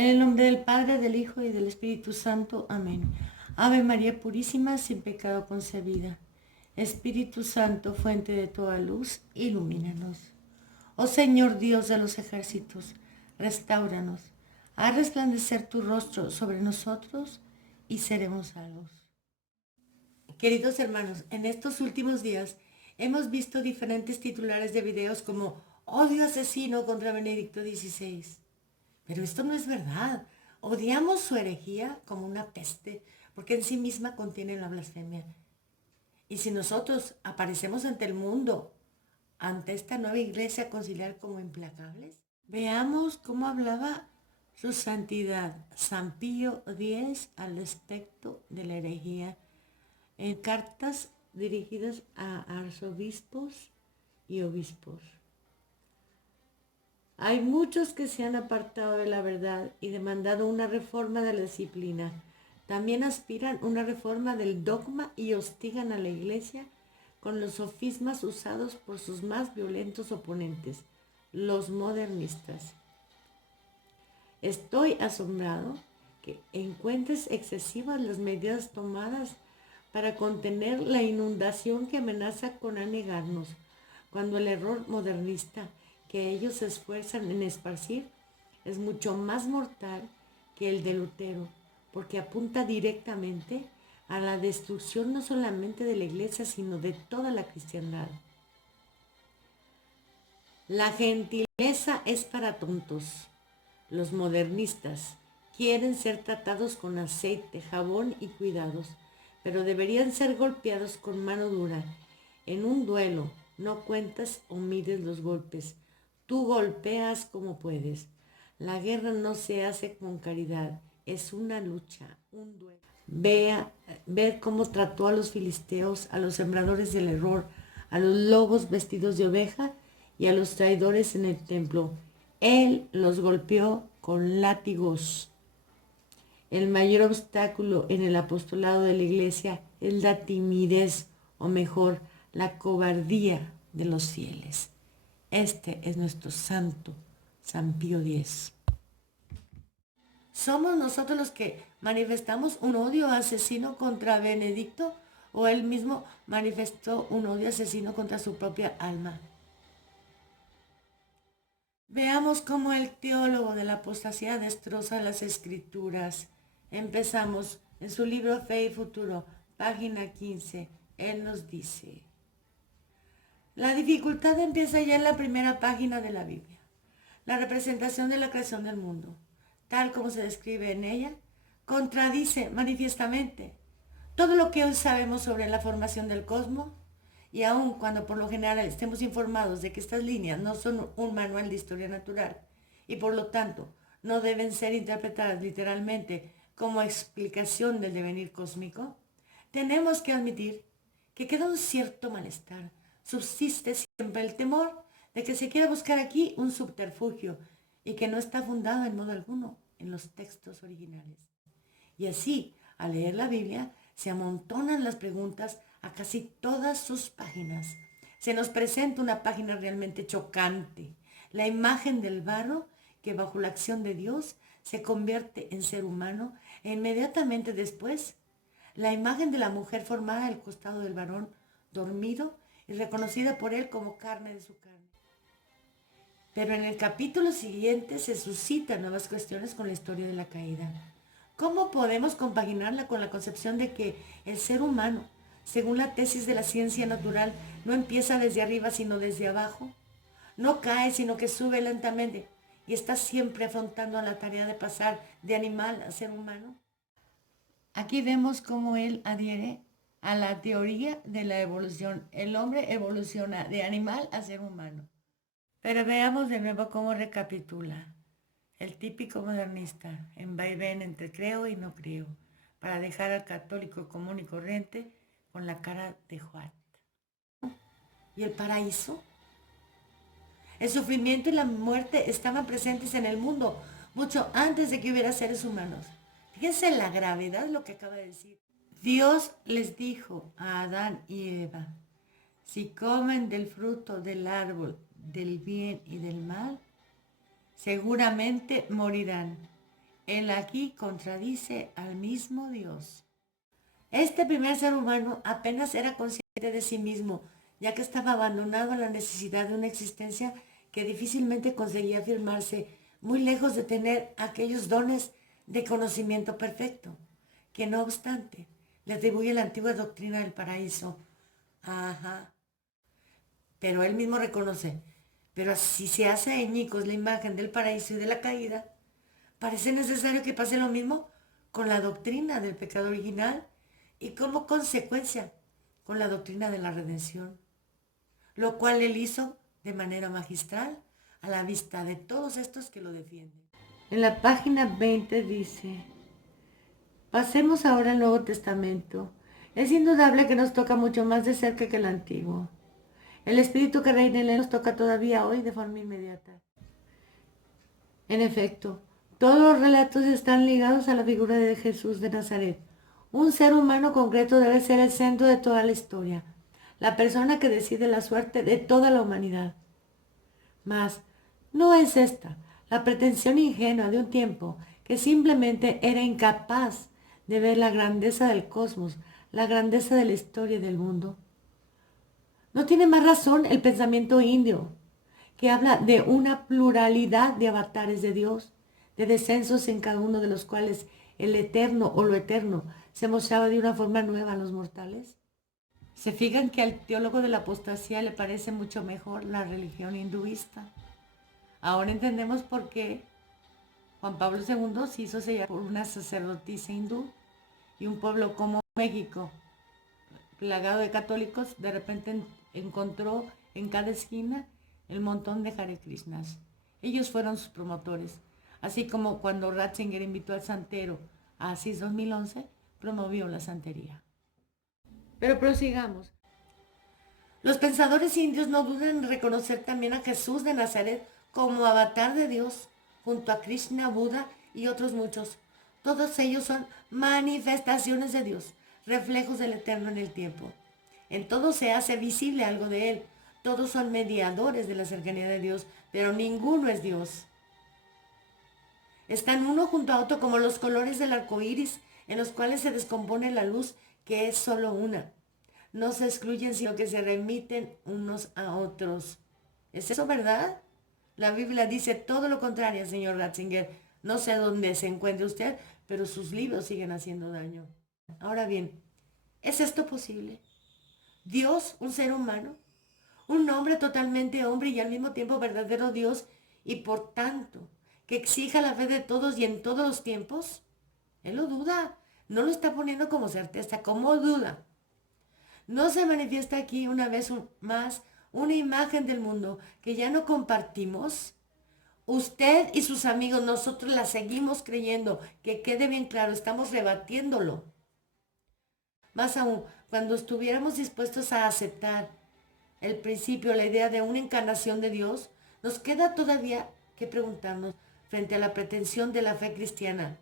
En el nombre del Padre, del Hijo y del Espíritu Santo. Amén. Ave María Purísima, sin pecado concebida. Espíritu Santo, fuente de toda luz, ilumínanos. Oh Señor Dios de los ejércitos, restáuranos. Haz resplandecer tu rostro sobre nosotros y seremos salvos. Queridos hermanos, en estos últimos días hemos visto diferentes titulares de videos como Odio asesino contra Benedicto XVI. Pero esto no es verdad. Odiamos su herejía como una peste, porque en sí misma contiene la blasfemia. Y si nosotros aparecemos ante el mundo, ante esta nueva iglesia conciliar como implacables, veamos cómo hablaba su santidad San Pío X al respecto de la herejía en cartas dirigidas a arzobispos y obispos. Hay muchos que se han apartado de la verdad y demandado una reforma de la disciplina. También aspiran una reforma del dogma y hostigan a la Iglesia con los sofismas usados por sus más violentos oponentes, los modernistas. Estoy asombrado que encuentres excesivas las medidas tomadas para contener la inundación que amenaza con anegarnos, cuando el error modernista que ellos se esfuerzan en esparcir es mucho más mortal que el de Lutero, porque apunta directamente a la destrucción no solamente de la Iglesia, sino de toda la cristiandad. La gentileza es para tontos. Los modernistas quieren ser tratados con aceite, jabón y cuidados, pero deberían ser golpeados con mano dura. En un duelo no cuentas o mides los golpes. Tú golpeas como puedes. La guerra no se hace con caridad, es una lucha, un duelo. Ver cómo trató a los filisteos, a los sembradores del error, a los lobos vestidos de oveja y a los traidores en el templo. Él los golpeó con látigos. El mayor obstáculo en el apostolado de la Iglesia es la timidez, o mejor, la cobardía de los fieles. Este es nuestro santo, San Pío X. ¿Somos nosotros los que manifestamos un odio asesino contra Benedicto o él mismo manifestó un odio asesino contra su propia alma? Veamos cómo el teólogo de la apostasía destroza las escrituras. Empezamos en su libro Fe y Futuro, página 15. Él nos dice: la dificultad empieza ya en la primera página de la Biblia. La representación de la creación del mundo, tal como se describe en ella, contradice manifiestamente todo lo que hoy sabemos sobre la formación del cosmos, y aun cuando por lo general estemos informados de que estas líneas no son un manual de historia natural y por lo tanto no deben ser interpretadas literalmente como explicación del devenir cósmico, tenemos que admitir que queda un cierto malestar. Subsiste siempre el temor de que se quiera buscar aquí un subterfugio y que no está fundado en modo alguno en los textos originales. Y así, al leer la Biblia, se amontonan las preguntas a casi todas sus páginas. Se nos presenta una página realmente chocante, la imagen del barro que bajo la acción de Dios se convierte en ser humano e inmediatamente después la imagen de la mujer formada al costado del varón dormido y reconocida por él como carne de su carne. Pero en el capítulo siguiente se suscitan nuevas cuestiones con la historia de la caída. ¿Cómo podemos compaginarla con la concepción de que el ser humano, según la tesis de la ciencia natural, no empieza desde arriba sino desde abajo? No cae sino que sube lentamente y está siempre afrontando la tarea de pasar de animal a ser humano. Aquí vemos cómo él adhiere a la teoría de la evolución. El hombre evoluciona de animal a ser humano. Pero veamos de nuevo cómo recapitula. El típico modernista, en vaivén entre creo y no creo, para dejar al católico común y corriente con la cara de Juan. ¿Y el paraíso? El sufrimiento y la muerte estaban presentes en el mundo mucho antes de que hubiera seres humanos. Fíjense la gravedad de lo que acaba de decir. Dios les dijo a Adán y Eva: si comen del fruto del árbol del bien y del mal, seguramente morirán. Él aquí contradice al mismo Dios. Este primer ser humano apenas era consciente de sí mismo, ya que estaba abandonado a la necesidad de una existencia que difícilmente conseguía afirmarse, muy lejos de tener aquellos dones de conocimiento perfecto, que no obstante le atribuye la antigua doctrina del paraíso. Ajá. Pero él mismo reconoce, pero si se hace añicos la imagen del paraíso y de la caída, parece necesario que pase lo mismo con la doctrina del pecado original y como consecuencia con la doctrina de la redención, lo cual él hizo de manera magistral a la vista de todos estos que lo defienden. En la página 20 dice, pasemos ahora al Nuevo Testamento. Es indudable que nos toca mucho más de cerca que el Antiguo. El espíritu que reina en él nos toca todavía hoy de forma inmediata. En efecto, todos los relatos están ligados a la figura de Jesús de Nazaret. Un ser humano concreto debe ser el centro de toda la historia, la persona que decide la suerte de toda la humanidad. Mas, no es esta la pretensión ingenua de un tiempo que simplemente era incapaz de ver la grandeza del cosmos, la grandeza de la historia y del mundo. No tiene más razón el pensamiento indio, que habla de una pluralidad de avatares de Dios, de descensos en cada uno de los cuales el eterno o lo eterno se mostraba de una forma nueva a los mortales. Se fijan que al teólogo de la apostasía le parece mucho mejor la religión hinduista. Ahora entendemos por qué Juan Pablo II se hizo sellar por una sacerdotisa hindú y un pueblo como México, plagado de católicos, de repente encontró en cada esquina el montón de Hare Krishnas. Ellos fueron sus promotores, así como cuando Ratzinger invitó al santero a Asís 2011, promovió la santería. Pero prosigamos. Los pensadores indios no dudan en reconocer también a Jesús de Nazaret como avatar de Dios, junto a Krishna, Buda y otros muchos. Todos ellos son manifestaciones de Dios, reflejos del Eterno en el tiempo. En todo se hace visible algo de Él. Todos son mediadores de la cercanía de Dios, pero ninguno es Dios. Están uno junto a otro como los colores del arco iris, en los cuales se descompone la luz, que es solo una. No se excluyen, sino que se remiten unos a otros. ¿Es eso verdad? La Biblia dice todo lo contrario, señor Ratzinger. No sé dónde se encuentre usted, pero sus libros siguen haciendo daño. Ahora bien, ¿es esto posible? Dios, un ser humano, un hombre totalmente hombre y al mismo tiempo verdadero Dios, y por tanto, que exija la fe de todos y en todos los tiempos. Él lo duda, no lo está poniendo como certeza, como duda. No se manifiesta aquí una vez más una imagen del mundo que ya no compartimos. Usted y sus amigos, nosotros la seguimos creyendo, que quede bien claro, estamos rebatiéndolo. Más aún, cuando estuviéramos dispuestos a aceptar el principio, la idea de una encarnación de Dios, nos queda todavía que preguntarnos frente a la pretensión de la fe cristiana.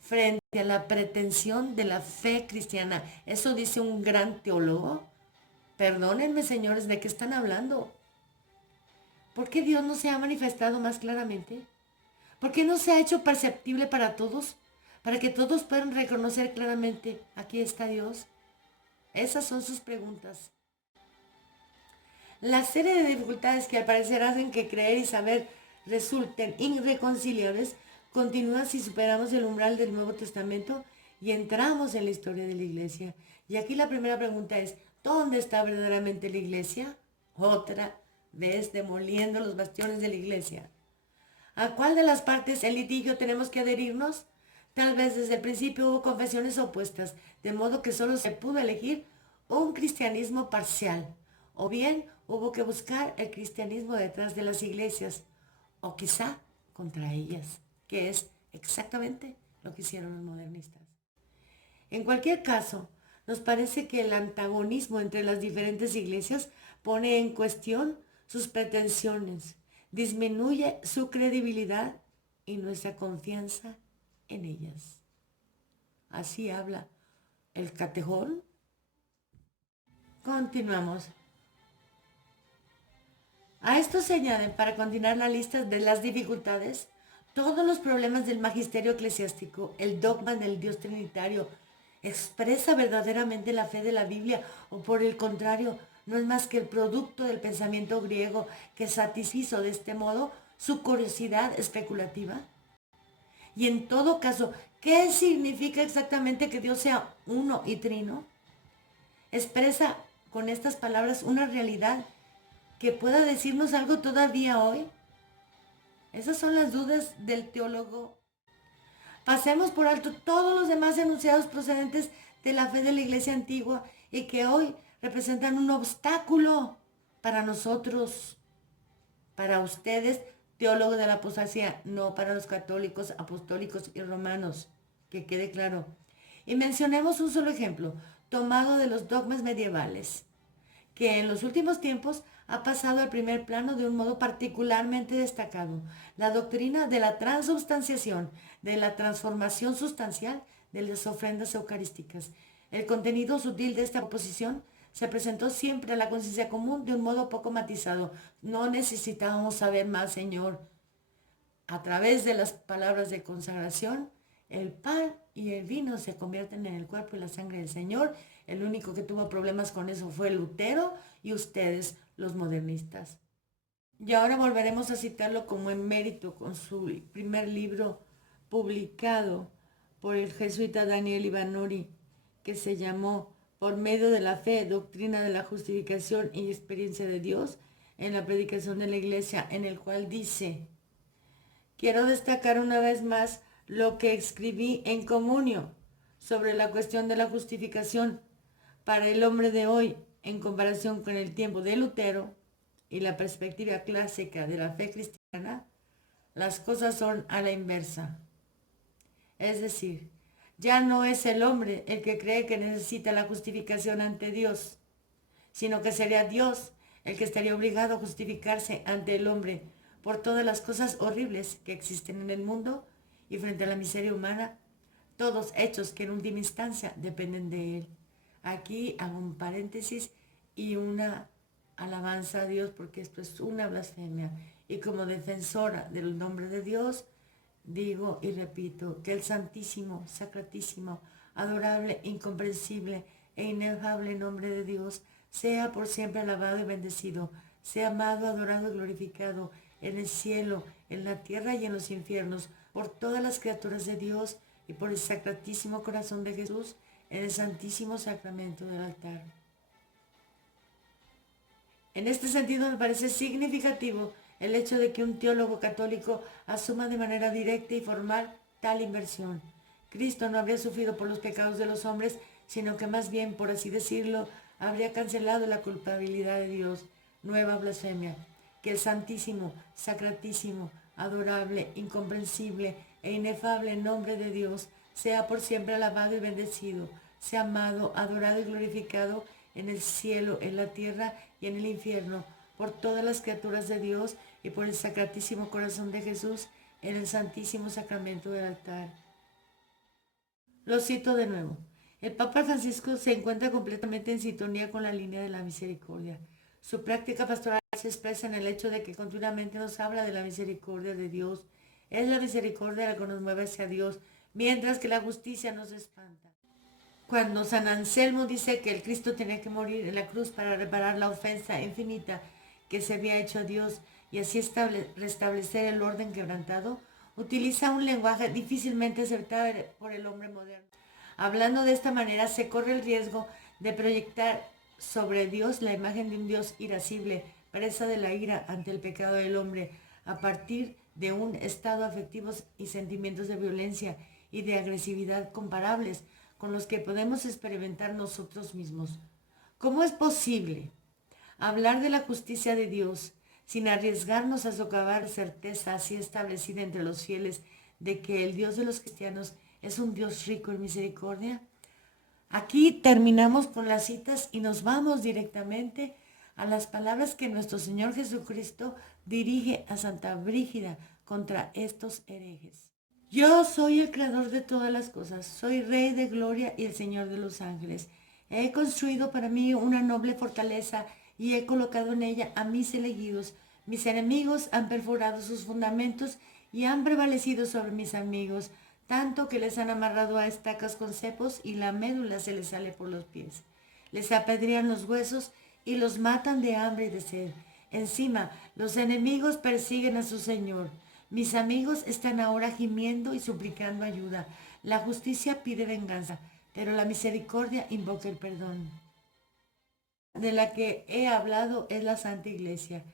Frente a la pretensión de la fe cristiana. Eso dice un gran teólogo. Perdónenme, señores, ¿de qué están hablando? ¿Por qué Dios no se ha manifestado más claramente? ¿Por qué no se ha hecho perceptible para todos? Para que todos puedan reconocer claramente, aquí está Dios. Esas son sus preguntas. La serie de dificultades que al parecer hacen que creer y saber resulten irreconciliables continúa si superamos el umbral del Nuevo Testamento y entramos en la historia de la Iglesia. Y aquí la primera pregunta es, ¿dónde está verdaderamente la Iglesia? Otra vez demoliendo los bastiones de la Iglesia. ¿A cuál de las partes en litigio tenemos que adherirnos? Tal vez desde el principio hubo confesiones opuestas, de modo que solo se pudo elegir un cristianismo parcial, o bien hubo que buscar el cristianismo detrás de las iglesias, o quizá contra ellas, que es exactamente lo que hicieron los modernistas. En cualquier caso, nos parece que el antagonismo entre las diferentes iglesias pone en cuestión sus pretensiones, disminuye su credibilidad y nuestra confianza en ellas. Así habla el Catejón. Continuamos. A esto se añaden, para continuar la lista de las dificultades, todos los problemas del magisterio eclesiástico, el dogma del Dios Trinitario, expresa verdaderamente la fe de la Biblia o por el contrario, no es más que el producto del pensamiento griego que satisfizo de este modo su curiosidad especulativa? Y en todo caso, ¿qué significa exactamente que Dios sea uno y trino? Expresa con estas palabras una realidad que pueda decirnos algo todavía hoy. Esas son las dudas del teólogo. Pasemos por alto todos los demás enunciados procedentes de la fe de la Iglesia antigua y que hoy representan un obstáculo para nosotros, para ustedes, teólogos de la apostasía, no para los católicos, apostólicos y romanos, que quede claro. Y mencionemos un solo ejemplo, tomado de los dogmas medievales, que en los últimos tiempos ha pasado al primer plano de un modo particularmente destacado, la doctrina de la transubstanciación, de la transformación sustancial de las ofrendas eucarísticas. El contenido sutil de esta proposición se presentó siempre a la conciencia común de un modo poco matizado. No necesitábamos saber más, Señor. A través de las palabras de consagración, el pan y el vino se convierten en el cuerpo y la sangre del Señor. El único que tuvo problemas con eso fue Lutero y ustedes, los modernistas. Y ahora volveremos a citarlo como emérito con su primer libro publicado por el jesuita Daniel Ivanori, que se llamó Por medio de la fe, doctrina de la justificación y experiencia de Dios en la predicación de la Iglesia, en el cual dice: quiero destacar una vez más lo que escribí en Comunio sobre la cuestión de la justificación para el hombre de hoy en comparación con el tiempo de Lutero y la perspectiva clásica de la fe cristiana. Las cosas son a la inversa. Es decir, ya no es el hombre el que cree que necesita la justificación ante Dios, sino que sería Dios el que estaría obligado a justificarse ante el hombre por todas las cosas horribles que existen en el mundo y frente a la miseria humana, todos hechos que en última instancia dependen de él. Aquí hago un paréntesis y una alabanza a Dios, porque esto es una blasfemia. Y como defensora del nombre de Dios, digo y repito que el santísimo, sacratísimo, adorable, incomprensible e inefable nombre de Dios sea por siempre alabado y bendecido, sea amado, adorado y glorificado en el cielo, en la tierra y en los infiernos, por todas las criaturas de Dios y por el sacratísimo corazón de Jesús en el santísimo sacramento del altar. En este sentido me parece significativo el hecho de que un teólogo católico asuma de manera directa y formal tal inversión. Cristo no habría sufrido por los pecados de los hombres, sino que más bien, por así decirlo, habría cancelado la culpabilidad de Dios. Nueva blasfemia. Que el santísimo, sacratísimo, adorable, incomprensible e inefable nombre de Dios sea por siempre alabado y bendecido, sea amado, adorado y glorificado en el cielo, en la tierra y en el infierno, por todas las criaturas de Dios y por el sacratísimo corazón de Jesús en el santísimo sacramento del altar. Lo cito de nuevo. El Papa Francisco se encuentra completamente en sintonía con la línea de la misericordia. Su práctica pastoral se expresa en el hecho de que continuamente nos habla de la misericordia de Dios. Es la misericordia la que nos mueve hacia Dios, mientras que la justicia nos espanta. Cuando San Anselmo dice que el Cristo tenía que morir en la cruz para reparar la ofensa infinita que se había hecho a Dios y así restablecer el orden quebrantado, utiliza un lenguaje difícilmente aceptable por el hombre moderno. Hablando de esta manera, se corre el riesgo de proyectar sobre Dios la imagen de un Dios irascible, presa de la ira ante el pecado del hombre, a partir de un estado afectivos y sentimientos de violencia y de agresividad comparables con los que podemos experimentar nosotros mismos. ¿Cómo es posible hablar de la justicia de Dios sin arriesgarnos a socavar certeza así establecida entre los fieles de que el Dios de los cristianos es un Dios rico en misericordia? Aquí terminamos con las citas y nos vamos directamente a las palabras que nuestro Señor Jesucristo dirige a Santa Brígida contra estos herejes. Yo soy el creador de todas las cosas, soy Rey de gloria y el Señor de los ángeles. He construido para mí una noble fortaleza y he colocado en ella a mis elegidos. Mis enemigos han perforado sus fundamentos y han prevalecido sobre mis amigos, tanto que les han amarrado a estacas con cepos y la médula se les sale por los pies. Les apedrean los huesos y los matan de hambre y de sed. Encima, los enemigos persiguen a su Señor. Mis amigos están ahora gimiendo y suplicando ayuda. La justicia pide venganza, pero la misericordia invoca el perdón. De la que he hablado es la Santa Iglesia,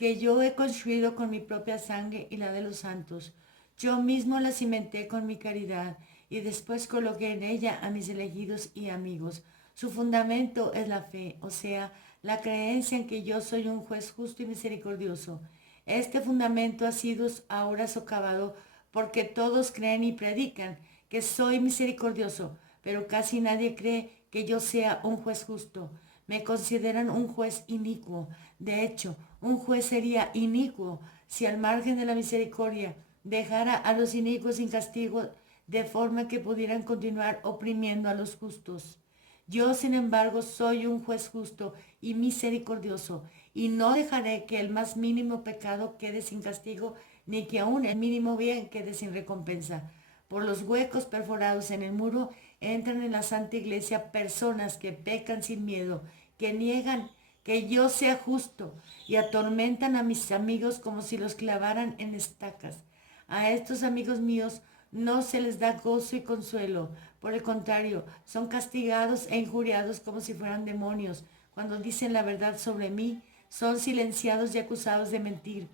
que yo he construido con mi propia sangre y la de los santos. Yo mismo la cimenté con mi caridad y después coloqué en ella a mis elegidos y amigos. Su fundamento es la fe, o sea, la creencia en que yo soy un juez justo y misericordioso. Este fundamento ha sido ahora socavado porque todos creen y predican que soy misericordioso, pero casi nadie cree que yo sea un juez justo. Me consideran un juez inicuo. De hecho, un juez sería inicuo si al margen de la misericordia dejara a los inicuos sin castigo de forma que pudieran continuar oprimiendo a los justos. Yo, sin embargo, soy un juez justo y misericordioso, y no dejaré que el más mínimo pecado quede sin castigo, ni que aún el mínimo bien quede sin recompensa. Por los huecos perforados en el muro entran en la Santa Iglesia personas que pecan sin miedo, que niegan que yo sea justo y atormentan a mis amigos como si los clavaran en estacas. A estos amigos míos no se les da gozo y consuelo. Por el contrario, son castigados e injuriados como si fueran demonios. Cuando dicen la verdad sobre mí, son silenciados y acusados de mentir.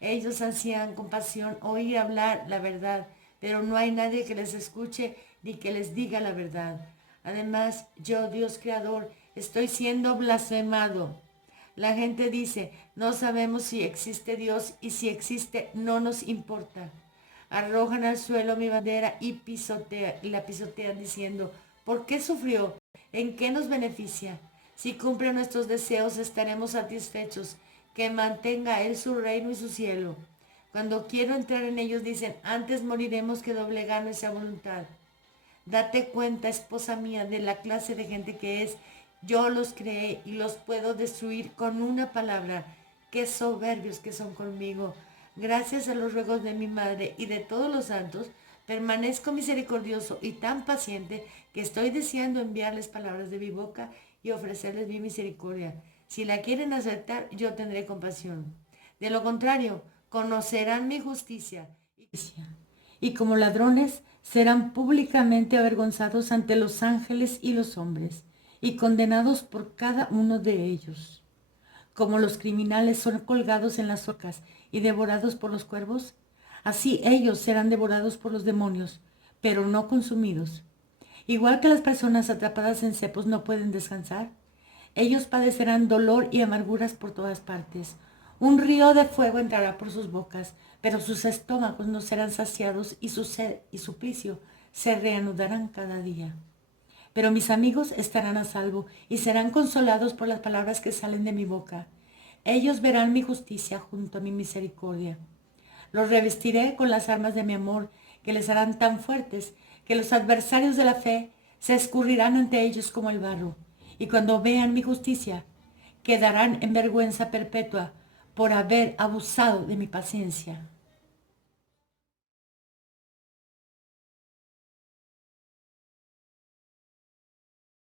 Ellos ansían con pasión oír hablar la verdad, pero no hay nadie que les escuche ni que les diga la verdad. Además, yo, Dios Creador, estoy siendo blasfemado. La gente dice, no sabemos si existe Dios y si existe no nos importa. Arrojan al suelo mi bandera y la pisotean diciendo, ¿por qué sufrió? ¿En qué nos beneficia? Si cumple nuestros deseos estaremos satisfechos. Que mantenga Él su reino y su cielo. Cuando quiero entrar en ellos dicen, antes moriremos que doblegar nuestra voluntad. Date cuenta, esposa mía, de la clase de gente que es. Yo los creé y los puedo destruir con una palabra. Qué soberbios que son conmigo. Gracias a los ruegos de mi madre y de todos los santos, permanezco misericordioso y tan paciente que estoy deseando enviarles palabras de mi boca y ofrecerles mi misericordia. Si la quieren aceptar, yo tendré compasión. De lo contrario, conocerán mi justicia. Y como ladrones, serán públicamente avergonzados ante los ángeles y los hombres, y condenados por cada uno de ellos. Como los criminales son colgados en las horcas y devorados por los cuervos, así ellos serán devorados por los demonios, pero no consumidos. Igual que las personas atrapadas en cepos no pueden descansar, ellos padecerán dolor y amarguras por todas partes. Un río de fuego entrará por sus bocas, pero sus estómagos no serán saciados y su sed y suplicio se reanudarán cada día. Pero mis amigos estarán a salvo y serán consolados por las palabras que salen de mi boca. Ellos verán mi justicia junto a mi misericordia. Los revestiré con las armas de mi amor, que les harán tan fuertes que los adversarios de la fe se escurrirán ante ellos como el barro. Y cuando vean mi justicia, quedarán en vergüenza perpetua por haber abusado de mi paciencia.